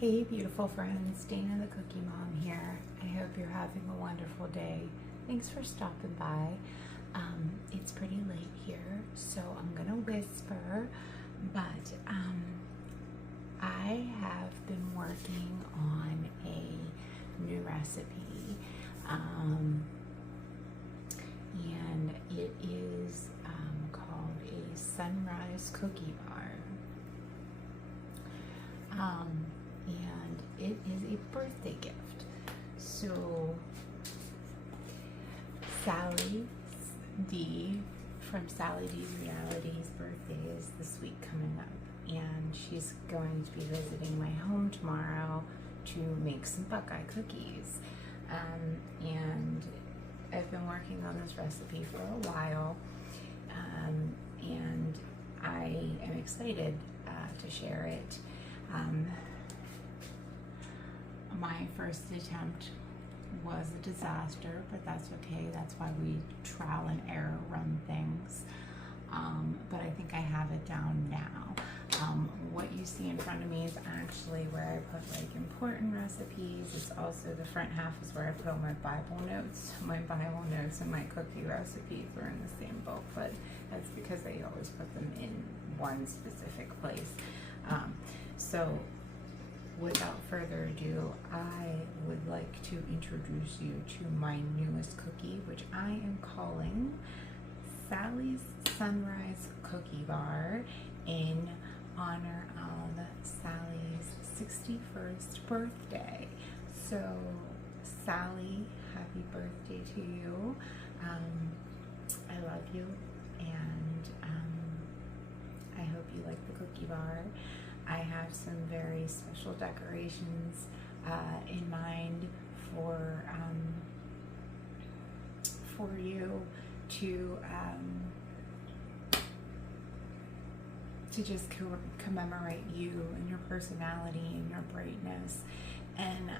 Hey beautiful friends, Dana the Cookie Mom here. I hope you're having a wonderful day. Thanks for stopping by. It's pretty late here, so I'm gonna whisper, but I have been working on a new recipe, and it is called a sunrise cookie bar. And it is a birthday gift. So Sally D from Sally D's Realities birthday is this week coming up, and she's going to be visiting my home tomorrow to make some Buckeye cookies. And I've been working on this recipe for a while, and I am excited to share it. My first attempt was a disaster, but that's okay. That's why we trial and error run things. But I think I have it down now. What you see in front of me is actually where I put like important recipes. It's also the front half is where I put all my Bible notes. My Bible notes and my cookie recipes are in the same book, but that's because I always put them in one specific place. So without further ado, I would like to introduce you to my newest cookie, which I am calling Sally's Sunrise Cookie Bar in honor of Sally's 61st birthday. So Sally, happy birthday to you. I love you, and I hope you like the cookie bar. I have some very special decorations in mind for you to just commemorate you and your personality and your brightness. And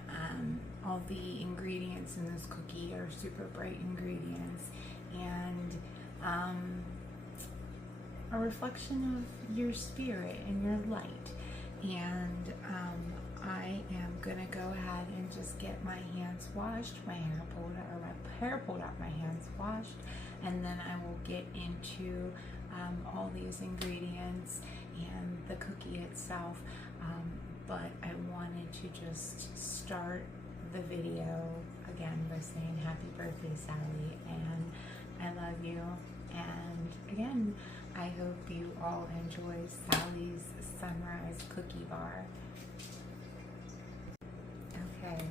all the ingredients in this cookie are super bright ingredients, and a reflection of your spirit and your light. And I am gonna go ahead and just get my hands washed, my hair pulled out, my hands washed, and then I will get into all these ingredients and the cookie itself. But I wanted to just start the video again by saying happy birthday, Sally, and I love you. And again, I hope you all enjoy Sally's Sunrise Cookie Bar. Okay,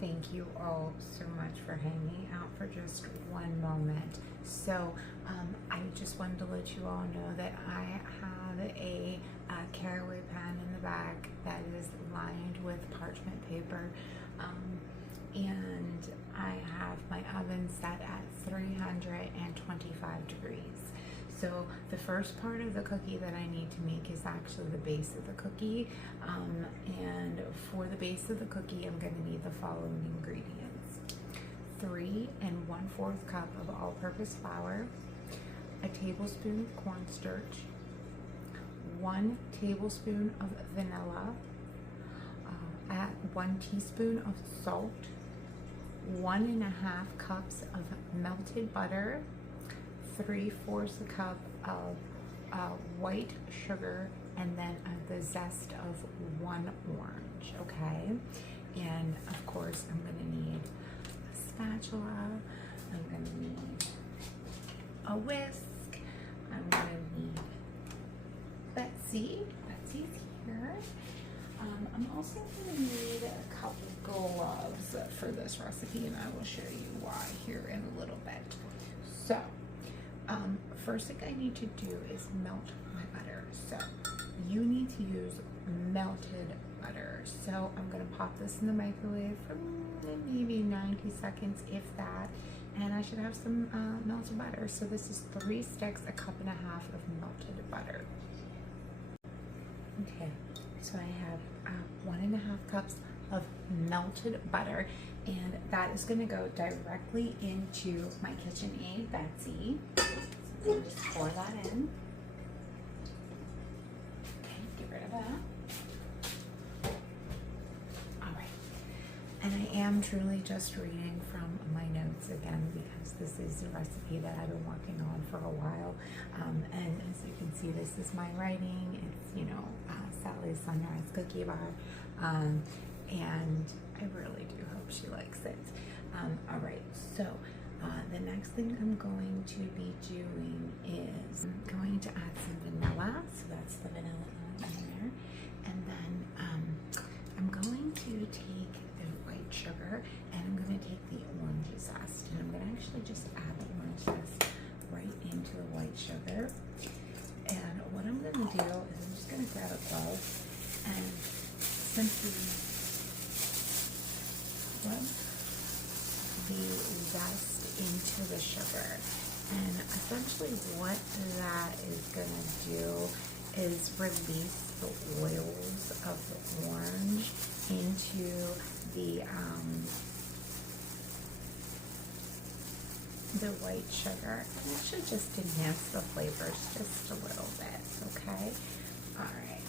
thank you all so much for hanging out for just one moment. So I just wanted to let you all know that I have a caraway pan in the back that is lined with parchment paper, and I have my oven set at 325 degrees. So the first part of the cookie that I need to make is actually the base of the cookie, and for the base of the cookie I'm going to need the following ingredients: 3 1/4 cup of all-purpose flour, a tablespoon of cornstarch, 1 tablespoon of vanilla, 1 teaspoon of salt, 1½ cups of melted butter, 3/4 cup of white sugar, and then the zest of 1 orange. Okay, and of course I'm going to need a spatula, I'm going to need a whisk, I'm going to need Betsy's here. I'm also going to need a couple gloves for this recipe, and I will show you why here in a little bit. So first thing I need to do is melt my butter. So you need to use melted butter. So I'm going to pop this in the microwave for maybe 90 seconds, if that, and I should have some melted butter. So this is 3 sticks, 1.5 cups of melted butter. Okay, so I have 1½ cups of melted butter, and that is going to go directly into my KitchenAid Betsy. So I'm just pour that in. Okay, get rid of that. am truly just reading from my notes again because this is a recipe that I've been working on for a while. And as you can see, this is my writing. It's, you know, Sally's Sunrise Cookie Bar. And I really do hope she likes it. All right, so the next thing I'm going to be doing is I'm going to add some vanilla. So that's the vanilla in there. And then I'm going to take the white sugar and I'm going to take the orange zest. And I'm going to actually just add the orange zest right into the white sugar. And what I'm going to do is I'm just going to grab a glove and simply rub the zest into the sugar. And essentially what that is going to do is release the oils of the orange into the white sugar. And it should just enhance the flavors just a little bit, okay? All right.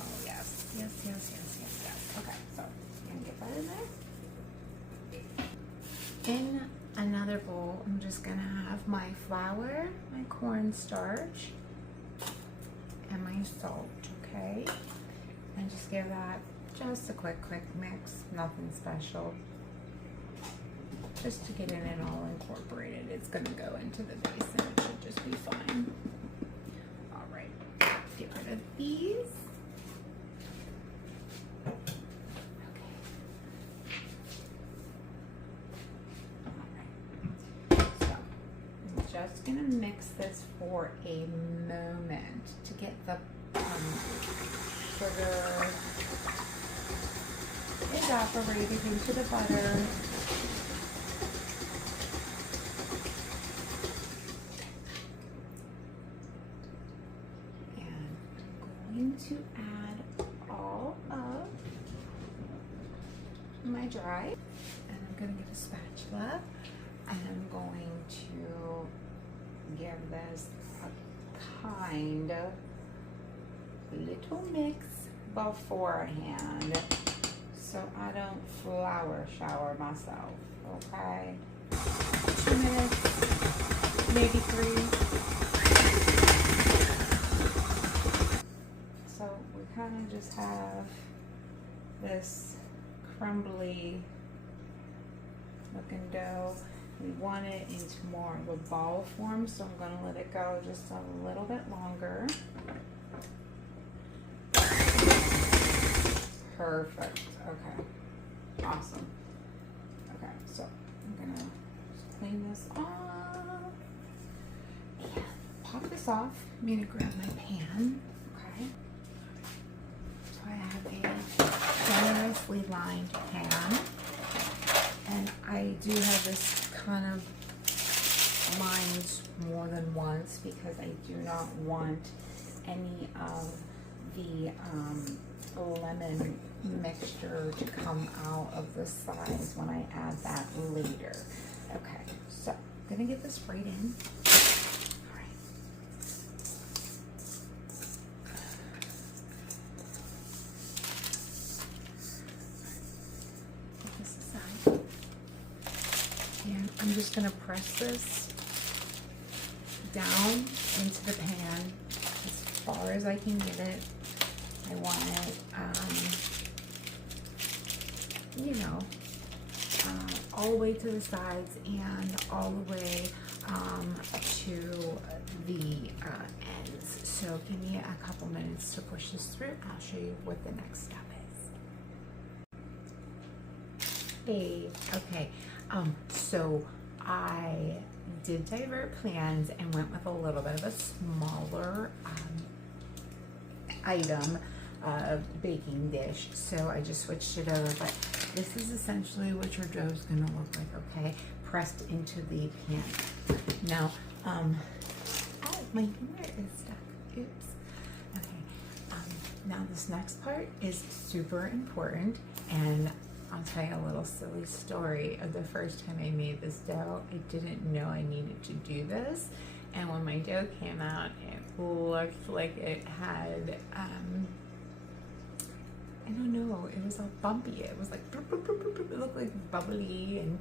Oh, yes. Yes. Okay, so I'm going to get that in there. In another bowl, I'm just going to have my flour, my cornstarch, and my salt, okay? And just give that just a quick mix, nothing special. Just to get it in all incorporated. It's going to go into the base and it should just be fine. All right, get rid of these. Just gonna mix this for a moment to get the sugar evaporated into the butter. And I'm going to add all of my dry, and I'm gonna get a spatula, and I'm going to give this a kind of little mix beforehand so I don't flour shower myself, okay? 2 minutes, maybe 3. So we kind of just have this crumbly looking dough. We want it into more of a ball form, so I'm going to let it go just a little bit longer. Perfect. Okay. Awesome. Okay, so I'm going to just clean this off and pop this off. I'm going to grab my pan. Okay. So I have a generously lined pan. And I do have this kind of lined more than once because I do not want any of the lemon mixture to come out of the sides when I add that later. Okay, so I'm gonna get this right in. All right. Put this aside. And I'm just going to press this down into the pan as far as I can get it. I want it, you know, all the way to the sides and all the way to the ends. So give me a couple minutes to push this through. I'll show you what the next step is. Hey, okay. So I did divert plans and went with a little bit of a smaller item, baking dish. So I just switched it over, but this is essentially what your dough is going to look like, okay? Pressed into the pan. Now, oh, my finger is stuck. Oops. Okay. Now this next part is super important, and I'll tell you a little silly story of the first time I made this dough. I didn't know I needed to do this, and when my dough came out, it looked like it had I don't know, it was all bumpy. It was like, bloop, bloop, bloop, bloop, bloop. It looked like bubbly and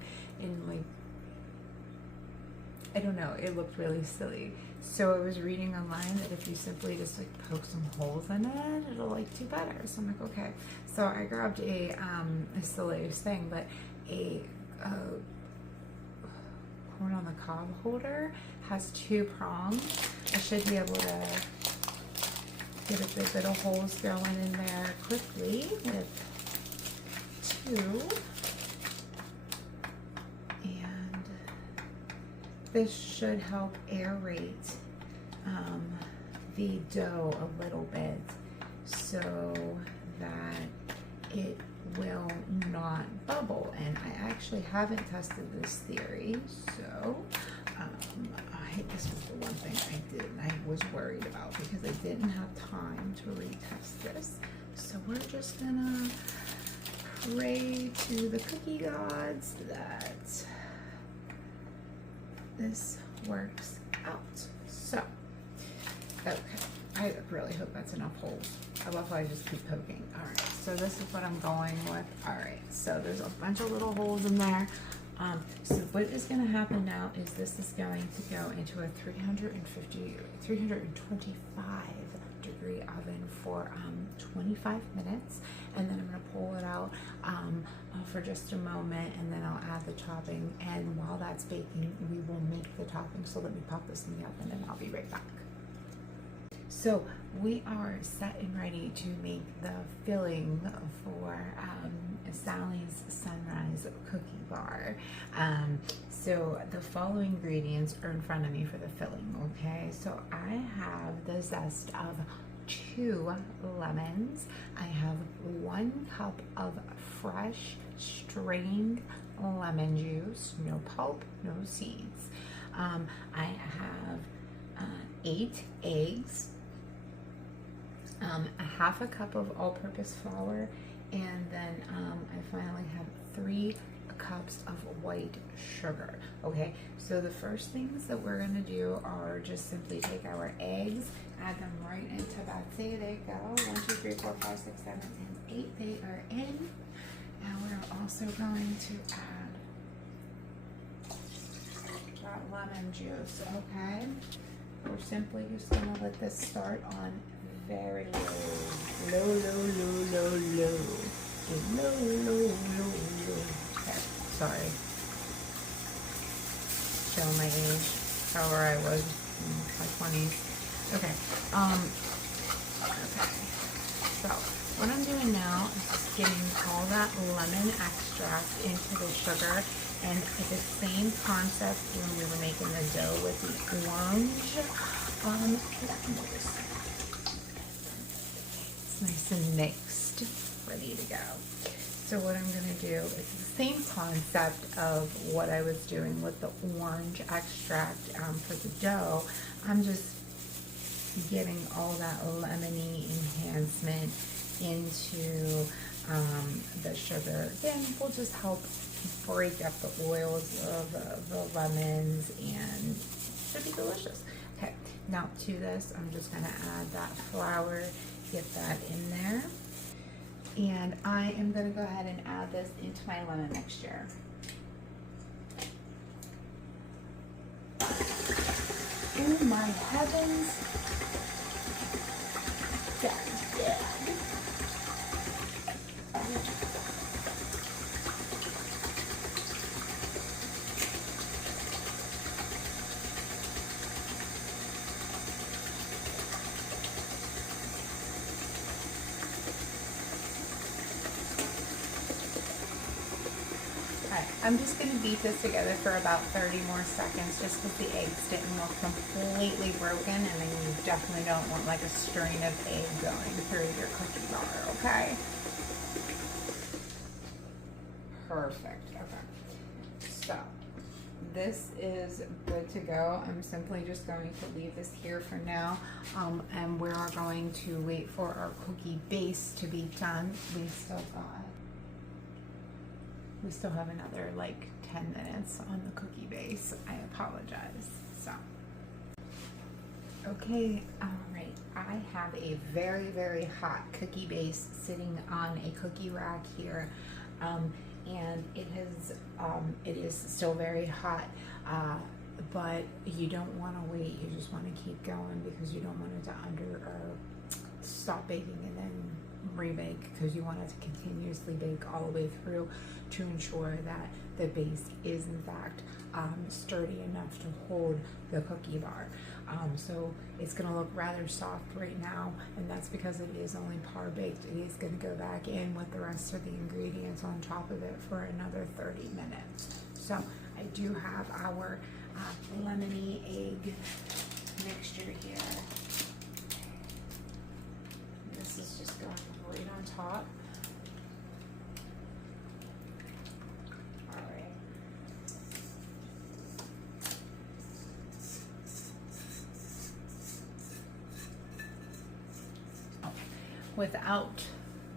like, I don't know, it looked really silly. So I was reading online that if you simply just like poke some holes in it, it'll like do better. So I'm like, okay. So I grabbed a silliest thing, but a corn on the cob holder has 2 prongs. I should be able to get a good bit of holes going in there quickly with 2. And this should help aerate the dough a little bit so that it will not bubble. And I actually haven't tested this theory, so this was the one thing I was worried about because I didn't have time to retest this. So we're just gonna pray to the cookie gods that this works out. So, okay, I really hope that's enough holes. I love how I just keep poking. All right, so this is what I'm going with. All right, so there's a bunch of little holes in there. So what is going to happen now is this is going to go into a 325 degree oven for 25 minutes, and then I'm going to pull it out for just a moment, and then I'll add the topping. And while that's baking, we will make the topping. So let me pop this in the oven and I'll be right back. So we are set and ready to make the filling for Sally's Sunrise Cookie Bar. So the following ingredients are in front of me for the filling, okay? So I have the zest of 2 lemons. I have 1 cup of fresh strained lemon juice, no pulp, no seeds. I have 8 eggs, a half a cup of all-purpose flour, and then I finally have 3 cups of white sugar. Okay, so the first things that we're gonna do are just simply take our eggs, add them right into Betsy. There you go. 1, 2, 3, 4, 5, 6, 7, and 8. They are in. Now we're also going to add that lemon juice. Okay, we're simply just gonna let this start on very low. Low, low, low, low, low. Low, low, low, low. Okay, sorry. Showing my age, however I was in my 20s. Okay, okay. So, what I'm doing now is just getting all that lemon extract into the sugar, and the same concept when we were making the dough with the orange. Nice and mixed, ready to go. So what I'm going to do is the same concept of what I was doing with the orange extract for the dough. I'm just getting all that lemony enhancement into the sugar. Again, will just help break up the oils of the lemons, and should be delicious. Okay, now to this, I'm just going to add that flour. Get that in there, and I am going to go ahead and add this into my lemon mixture. Oh my heavens, that's good. I'm just going to beat this together for about 30 more seconds just because the eggs didn't look completely broken, and then you definitely don't want like a string of egg going through your cookie bar, okay? Perfect, okay. So, this is good to go. I'm simply just going to leave this here for now, and we are going to wait for our cookie base to be done. We still have another like 10 minutes on the cookie base. I apologize. So, Okay, all right. I have a very, very hot cookie base sitting on a cookie rack here, and it is still very hot. But you don't want to wait. You just want to keep going because you don't want it to stop baking and then rebake, because you want it to continuously bake all the way through to ensure that the base is in fact sturdy enough to hold the cookie bar. So it's going to look rather soft right now, and that's because it is only par baked. It is going to go back in with the rest of the ingredients on top of it for another 30 minutes. So I do have our lemony egg mixture here. This is just going right on top. All right. Without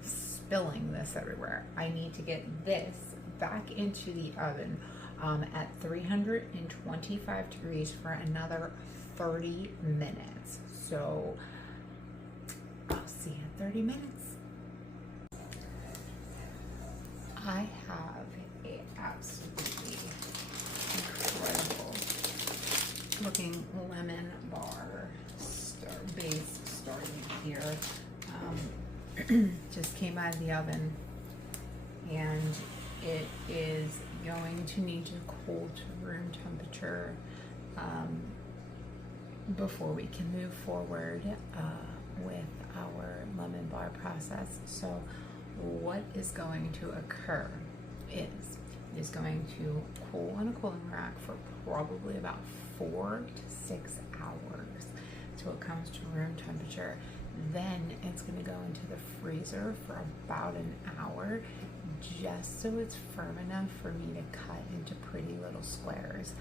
spilling this everywhere, I need to get this back into the oven at 325 degrees for another 30 minutes. So I'll see you in 30 minutes. I have a absolutely incredible looking lemon bar base starting here. Just came out of the oven, and it is going to need to cool to room temperature before we can move forward with our lemon bar process. So what is going to occur is going to cool on a cooling rack for probably about 4 to 6 hours till it comes to room temperature. Then it's going to go into the freezer for about an hour, just so it's firm enough for me to cut into pretty little squares.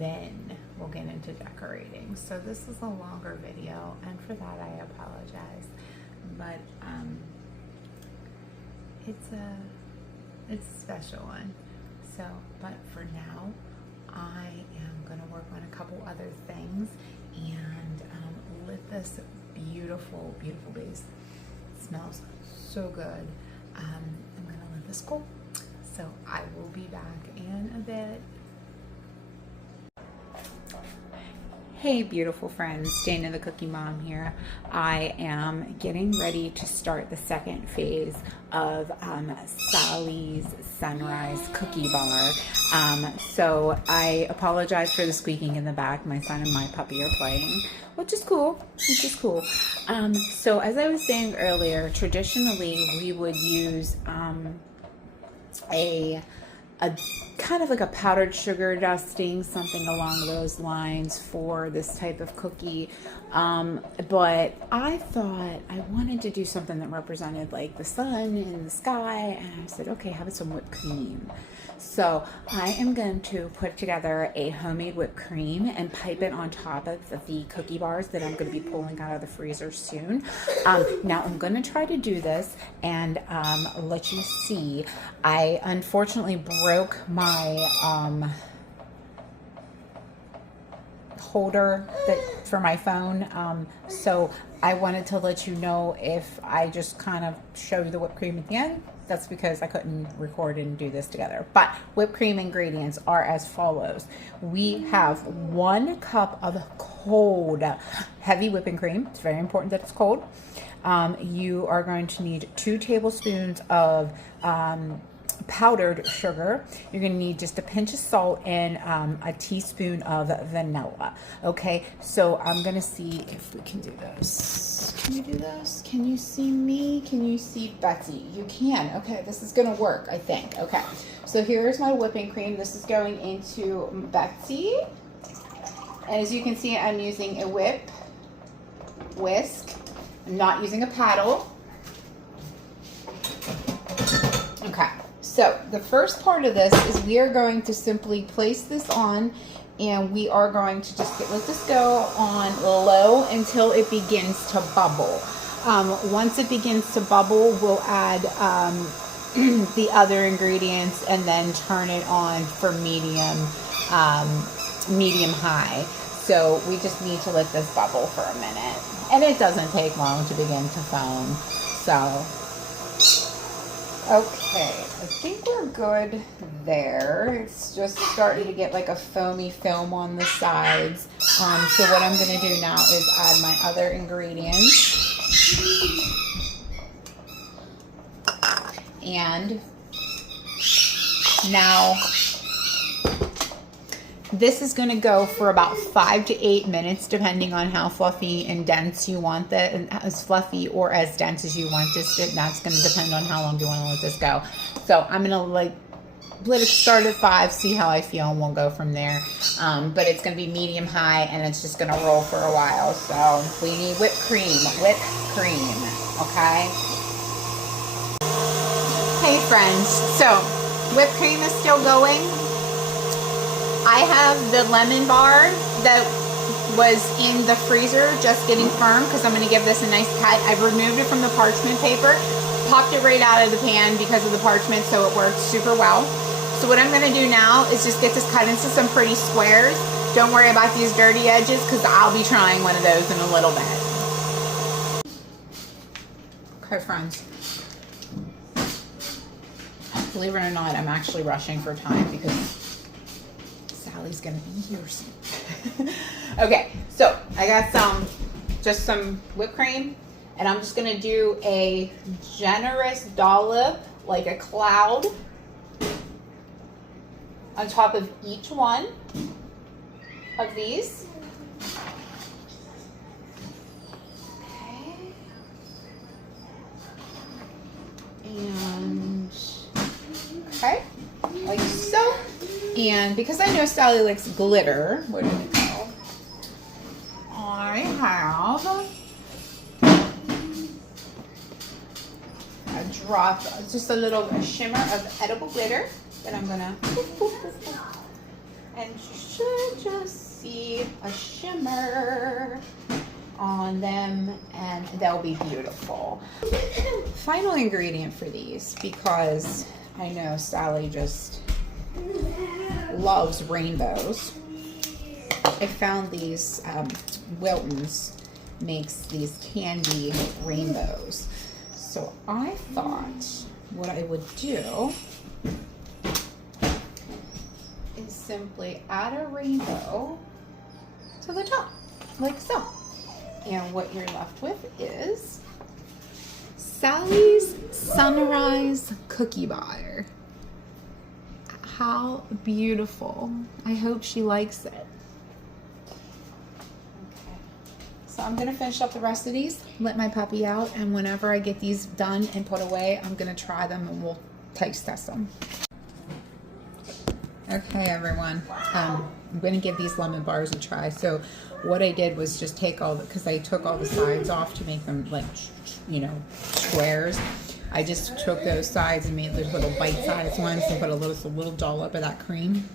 Then we'll get into decorating. So this is a longer video, and for that I apologize, but it's a special one. So, but for now, I am going to work on a couple other things and let this beautiful base. It smells so good. I'm going to let this cool. So I will be back in a bit. Hey beautiful friends, Dana the Cookie Mom here. I am getting ready to start the second phase of Sally's Sunrise Cookie Bar. So I apologize for the squeaking in the back. My son and my puppy are playing, which is cool. So as I was saying earlier, traditionally we would use a kind of like a powdered sugar dusting, something along those lines for this type of cookie. But I thought I wanted to do something that represented like the sun and the sky, and I said, okay, have some whipped cream. So I am going to put together a homemade whipped cream and pipe it on top of the cookie bars that I'm going to be pulling out of the freezer soon. Now I'm going to try to do this and let you see. I unfortunately broke my holder for my phone, so I wanted to let you know if I just kind of show you the whipped cream at the end. That's because I couldn't record and do this together. But whipped cream ingredients are as follows. We have 1 cup of cold, heavy whipping cream. It's very important that it's cold. You are going to need 2 tablespoons of powdered sugar. You're going to need just a pinch of salt and a teaspoon of vanilla. Okay, so I'm going to see if we can do this. Can you do this? Can you see me? Can you see Betsy? You can. Okay, this is going to work, I think. Okay, so here's my whipping cream. This is going into Betsy. And as you can see, I'm using a whisk. I'm not using a paddle. Okay. So the first part of this is we are going to simply place this on, and we are going to just let this go on low until it begins to bubble. Once it begins to bubble, we'll add the other ingredients and then turn it on for medium high. So we just need to let this bubble for a minute. And it doesn't take long to begin to foam. So, okay, I think we're good there. It's just starting to get like a foamy film on the sides. So what I'm going to do now is add my other ingredients. And now this is going to go for about 5 to 8 minutes, depending on how fluffy and dense you want that, and as fluffy or as dense as you want this. That's going to depend on how long you want to let this go. So I'm going to let it start at 5, see how I feel, and we'll go from there. But it's going to be medium high, and it's just going to roll for a while. So we need whipped cream, okay? Hey friends, so whipped cream is still going. I have the lemon bar that was in the freezer just getting firm because I'm going to give this a nice cut. I've removed it from the parchment paper, popped it right out of the pan because of the parchment, so it works super well. So what I'm going to do now is just get this cut into some pretty squares. Don't worry about these dirty edges because I'll be trying one of those in a little bit. Okay, friends. Believe it or not, I'm actually rushing for time because Sally's gonna be here soon. Okay, so I got just some whipped cream, and I'm just gonna do a generous dollop, like a cloud, on top of each one of these. Okay. And okay, like so. And because I know Sally likes glitter, where did it go? I have a drop, just a little shimmer of edible glitter that I'm gonna and you should just see a shimmer on them, and they'll be beautiful. Final ingredient for these, because I know Sally just loves rainbows. I found these, Wilton's makes these candy rainbows. So I thought what I would do is simply add a rainbow to the top, like so. And what you're left with is Sally's Sunrise Cookie Bar. How beautiful. I hope she likes it. Okay. So I'm gonna finish up the rest of these, let my puppy out, and whenever I get these done and put away, I'm gonna try them and we'll taste test them. Okay, everyone. I'm gonna give these lemon bars a try. So what I did was just take because I took all the sides off to make them like, you know, squares. I just took those sides and made those little bite-sized ones and put a little dollop of that cream.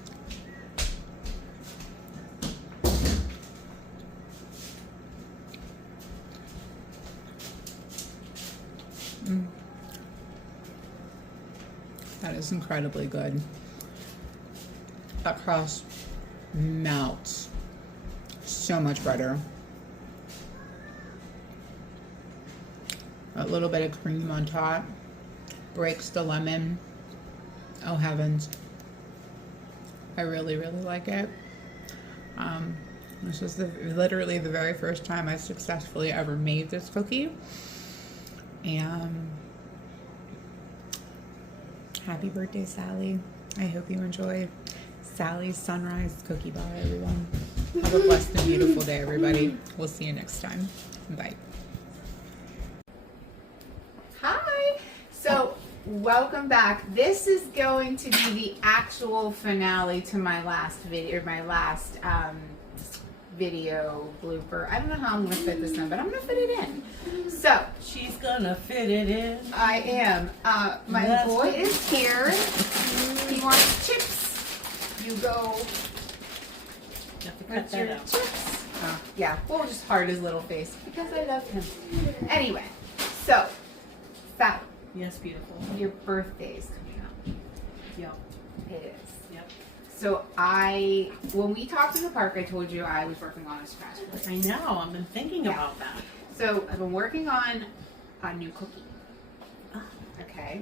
That is incredibly good. That crust melts so much better. A little bit of cream on top breaks the lemon. Oh heavens, I really like it. This is literally the very first time I successfully ever made this cookie, and happy birthday, Sally. I hope you enjoy Sally's Sunrise Cookie Bar, everyone. Have a blessed and beautiful day, everybody. We'll see you next time. Bye. Hi. So, welcome back. This is going to be the actual finale to my last video, video blooper. I don't know how I'm going to fit this in, but I'm going to fit it in. So, she's gonna fit it in. I am. My boy is here. He wants chips. You go. You have to cut that out. Chips. Yeah, we'll just heart his little face because I love him. Anyway, so, Sally. Yes, beautiful. Your birthday is coming up. Yep. It is. Yep. So when we talked in the park, I told you I was working on a scratch board. I know. I've been thinking Yeah. about that. So I've been working on a new cookie. Okay.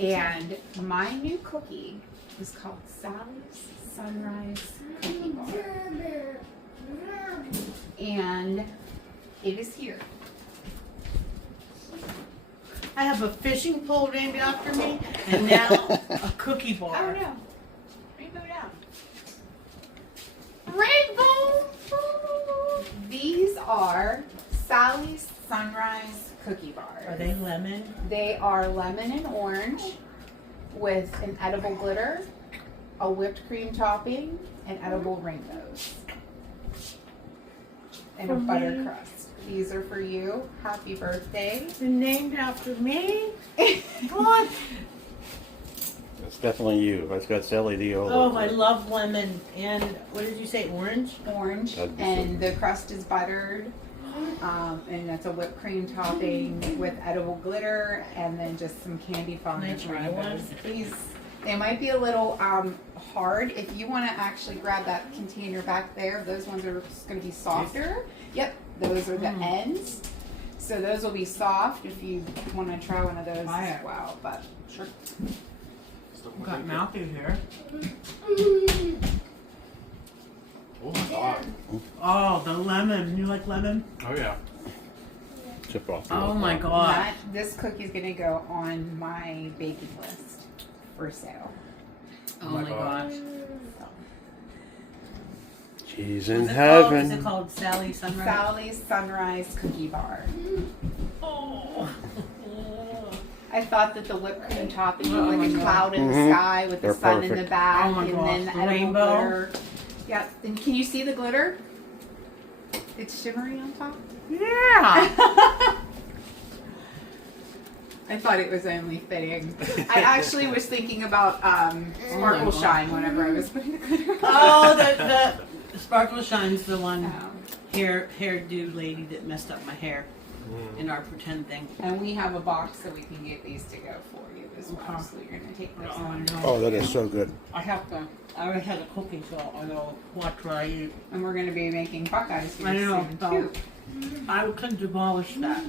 And my new cookie is called Sally's Sunrise Cookie Bar. And it is here. I have a fishing pole named after me, and now a cookie bar. Oh no. Rainbow down. Rainbow! These are Sally's Sunrise Cookie Bars. Are they lemon? They are lemon and orange with an edible glitter, a whipped cream topping, and edible rainbows. And a For butter me? crust. These are for you. Happy birthday. They're named after me? What? It's definitely you. It's got Sally D all Oh, over I it. love lemon. And what did you say? Orange? Orange, That'd be so and good. the crust is buttered. And that's a whipped cream topping with edible glitter, and then just some candy fondant Can I try rainbows. one? Please, they might be a little hard. If you want to actually grab that container back there, those ones are going to be softer. Yep, those are the ends. So those will be soft if you want to try one of those Try as it. well. But sure. Got Matthew here. Oh my god. Oh, the lemon. You like lemon? Oh yeah. Chip off. Oh my god. This cookie's going to go on my baking list for sale. Oh my my gosh. gosh. She's What's in it called? Is it heaven. called Sally Sunrise? Sally's Sunrise Cookie Bar. Oh. I thought that the whipped cream topping Oh with my like a God. cloud in the Mhm. sky with the They're sun in the perfect. back Oh my and gosh, then the the edible rainbow. glitter. Yeah, and can you see the glitter? It's shimmery on top. Yeah. I thought it was only fitting. I actually was thinking about Sparkle God. Shine whenever I was putting the glitter on. Oh, the Sparkle Shine's the one Um, hairdo lady that messed up my hair in our pretend thing. and we have a box so we can get these to go for you as well. Okay. So you're gonna take those Oh, on. no. Oh, that is so good. I have to. I already had a cookie, so I know what I eat. And we're gonna be making Buckeyes here I know, soon so- too. I can demolish that.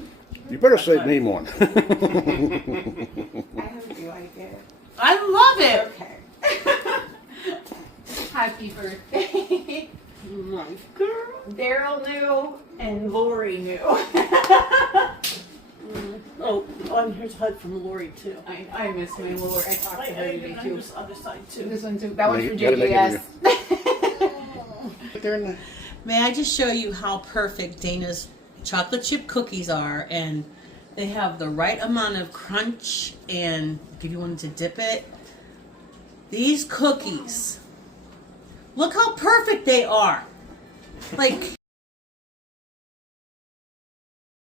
You better save me one. I hope you like it. I love it. Okay. Happy birthday. Nice girl. Daryl knew and Lori knew. Oh, and here's a hug from Lori too. I miss my Lori. I talked to her today too. This other side too. This one too. That one's You for gotta make it JJS. They're in the- May I just show you how perfect Dana's chocolate chip cookies are, and they have the right amount of crunch, and if you wanted to dip it, these cookies, look how perfect they are. Like